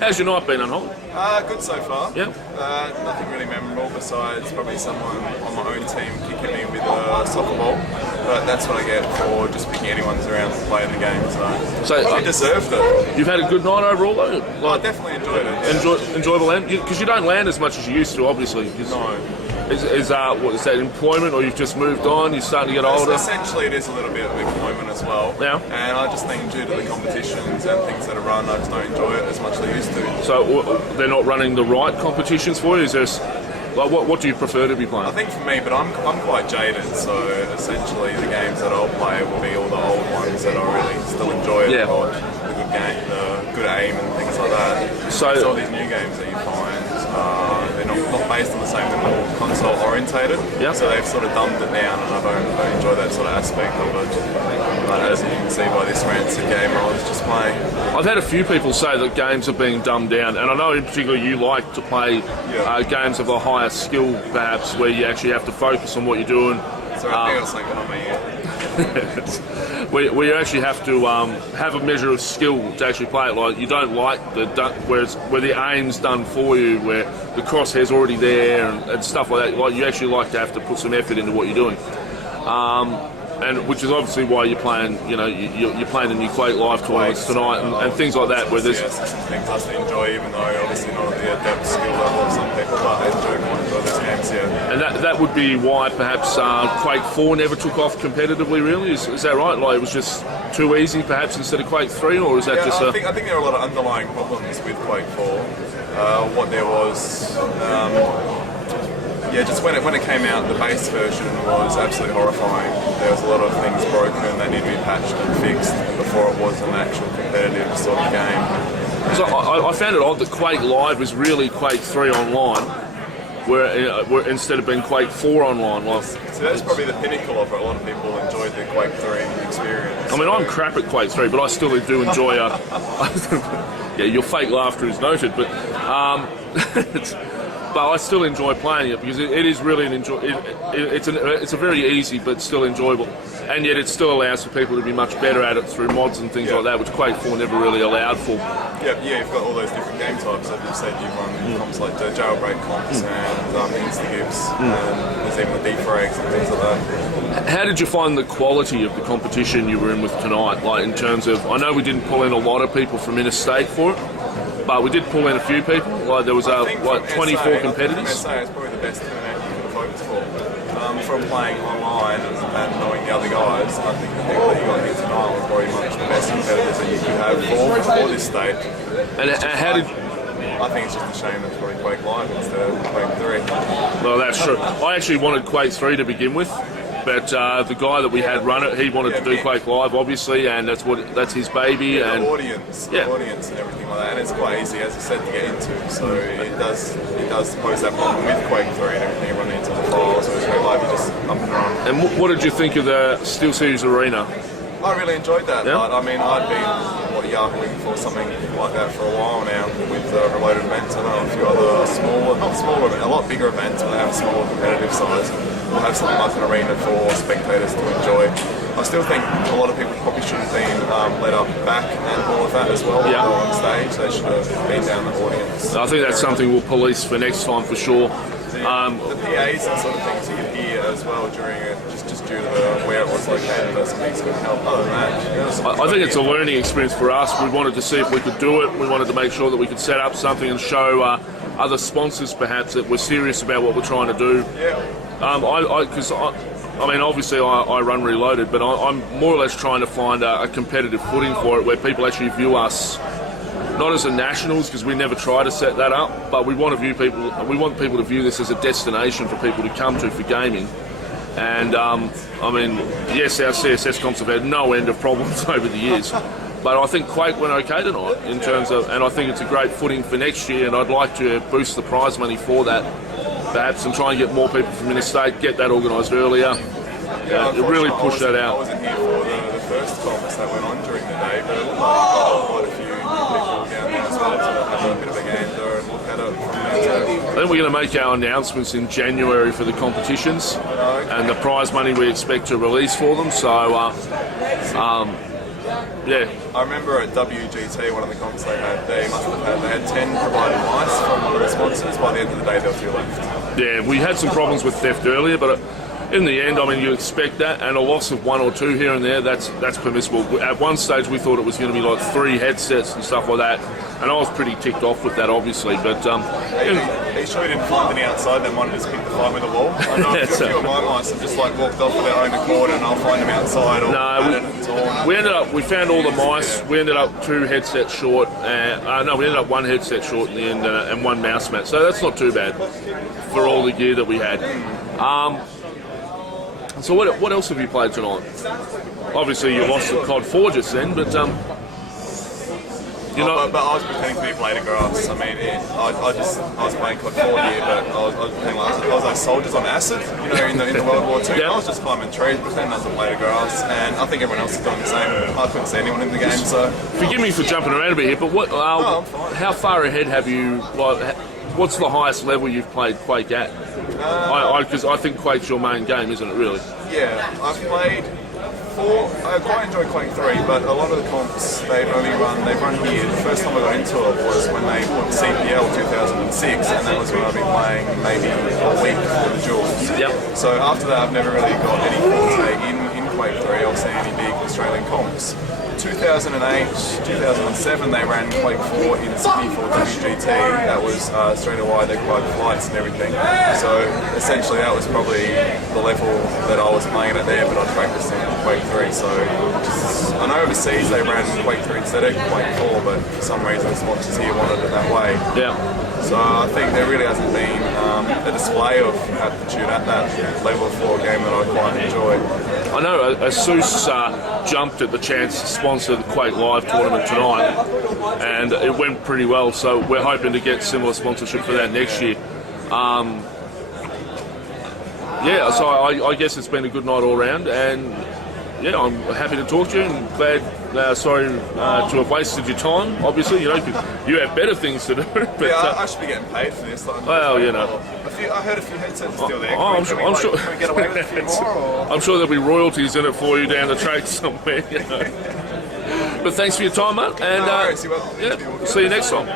How's your night been, Unholee? Good so far. Yeah. Nothing really memorable besides probably someone on my own team kicking me with a soccer ball. But that's what I get for just picking anyone's around to play in the game. So I deserved it. You've had a good night overall, though? Like, I definitely enjoyed it. Yeah. Enjoyable land? Because you don't land as much as you used to, obviously. No. Is that employment, or you've just moved on? You're starting to get older. Essentially, it is a little bit of employment as well. Yeah. And I just think due to the competitions and things that are run, I just don't enjoy it as much as I used to. So they're not running the right competitions for you? Is there what do you prefer to be playing? I think for me, but I'm quite jaded. So essentially, the games that I'll play will be all the old ones that I really still enjoy. Yeah. The good game, the good aim, and things like that. So all these new games that you find. They're not based on the same, they're more console orientated. Yep. So they've sort of dumbed it down, and I don't enjoy that sort of aspect of it. But as you can see by this rancid game I was just playing. I've had a few people say that games are being dumbed down, and I know in particular you like to play games of a higher skill, perhaps, where you actually have to focus on what you're doing. So I think I was thinking on my ear. where you actually have to have a measure of skill to actually play it. Like, you don't like where the aim's done for you, where the crosshair's already there and stuff like that. Like, you actually like to have to put some effort into what you're doing. And which is obviously why you're playing, you're playing the new Quakelive tournaments tonight and things like that. Where there's some things I still enjoy, even though obviously not at the adept skill level of some people, but I enjoy those games. Yeah. And that would be why perhaps Quake 4 never took off competitively. Really, is that right? Like, it was just too easy, perhaps, instead of Quake 3, or is that just? I think there are a lot of underlying problems with Quake 4. What there was. Just when it came out, the base version was absolutely horrifying. There was a lot of things broken that need to be patched and fixed before it was an actual competitive sort of game. So I found it odd that Quake Live was really Quake 3 online, where instead of being Quake 4 online. So that's probably the pinnacle of it. A lot of people enjoyed the Quake 3 experience. I mean, I'm crap at Quake 3, but I still do enjoy yeah, your fake laughter is noted, but but I still enjoy playing it because it is really it's a very easy but still enjoyable, and yet it still allows for people to be much better at it through mods and things like that, which Quake 4 never really allowed for. Yeah, you've got all those different game types. As you said, you've run comps like the jailbreak comps and insta-gives, and there's even the defrags and things like that. How did you find the quality of the competition you were in with tonight? Like, in terms of, I know we didn't pull in a lot of people from interstate for it, but we did pull in a few people. Like, there was 24 competitors. SA is probably the best turnout you could have hoped for. From playing online and knowing the other guys, I think the people that you got here tonight were probably much the best competitors that you could have for this state. And how did? I think it's just a shame that it's probably Quake Live instead of Quake 3. Well, that's true. I actually wanted Quake 3 to begin with. But the guy that we had run it, he wanted to do Quake Live, obviously, and that's his baby. The and audience and everything like that, and it's quite easy, as I said, to get into. So it does pose that problem with Quake 3 and everything running into the files. So it's Quake Live, you just up and run. And what did you think of the SteelSeries Arena? I really enjoyed that. Yeah? I mean, I'd been yahooing for something like that for a while now with Reloadedlan. I know a few other a lot bigger events, but they have a smaller competitive size. We'll have something like an arena for spectators to enjoy. I still think a lot of people probably should have been led up back and all of that as well. Yeah. On stage, they should have been down the audience. I think that's something we'll police for next time for sure. The PAs and sort of things you could hear as well during it, just due to where it was located, that's something that's going to help. Other than that, I think it's a learning experience for us. We wanted to see if we could do it. We wanted to make sure that we could set up something and show other sponsors perhaps that we're serious about what we're trying to do. Yeah. Because I mean, obviously I run Reloaded, but I'm more or less trying to find a competitive footing for it where people actually view us not as a nationals, because we never try to set that up, but we want people to view this as a destination for people to come to for gaming. And I mean, yes, our CSS comps have had no end of problems over the years, but I think Quake went okay tonight in terms of, and I think it's a great footing for next year, and I'd like to boost the prize money for that, perhaps, and try and get more people from interstate, get that organised earlier, really push that out. I wasn't here for the first comps that went on during the day, but it looked like quite a few people down there as well to have a bit of a gander and look at it from there too. I think we're going to make our announcements in January for the competitions and the prize money we expect to release for them. So Yeah. I remember at WGT, one of the comps they had 10 provided mice from one of the sponsors. By the end of the day, there were 2 left. Yeah, we had some problems with theft earlier, but in the end, I mean, you expect that, and a loss of 1 or 2 here and there, that's permissible. At one stage, we thought it was going to be like 3 headsets and stuff like that, and I was pretty ticked off with that, obviously. But he sure didn't find any outside. They wanted to pick the fight with the wall. I know a few of my mice have just like walked off of their own accord, and I'll find them outside. Or we found all the mice. We ended up 2 headsets short. We ended up 1 headset short in the end, and 1 mouse mat. So that's not too bad for all the gear that we had. So what else have you played tonight? Obviously you lost at COD 4 just then, but but I was pretending to be a blade of grass. I mean, I was playing COD 4 here, but I was pretending like I was those soldiers on acid, in the World War II. Yeah. I was just climbing trees, pretending I was a blade of grass, and I think everyone else is doing the same. I couldn't see anyone in the game, so. Forgive me for jumping around a bit here, but what? I'm fine. How far ahead have you? What's the highest level you've played Quake at? Because I think Quake's your main game, isn't it? Really? Yeah, I've played 4. I quite enjoy Quake 3, but a lot of the comps they've run here. The first time I got into it was when they put CPL 2006, and that was when I've been playing maybe a week before the duels. Yep. So after that, I've never really got any forte in Quake 3 or seen any big Australian comps. 2008, 2007 they ran Quake 4 in Sydney for WGT. That was straight away they acquired flights and everything. So essentially that was probably the level that I was playing at there, but I'd practiced in Quake 3. So I know overseas they ran Quake 3 instead of Quake 4, but for some reason the sponsors here wanted it that way. Yeah. So I think there really hasn't been a display of aptitude at that level 4 game that I quite enjoy. I know Asus jumped at the chance to sponsor the Quakelive tournament tonight, and it went pretty well, so we're hoping to get similar sponsorship for that next year. So I guess it's been a good night all round, and yeah, I'm happy to talk to you, and glad, sorry to have wasted your time, obviously, 'cause you have better things to do. But, I should be getting paid for this. I heard a few headsets are still there. I'm sure. Can we get away with a few more? Or? I'm sure there'll be royalties in it for you down the track somewhere. But thanks for your time, mate, and No worries. see you next time.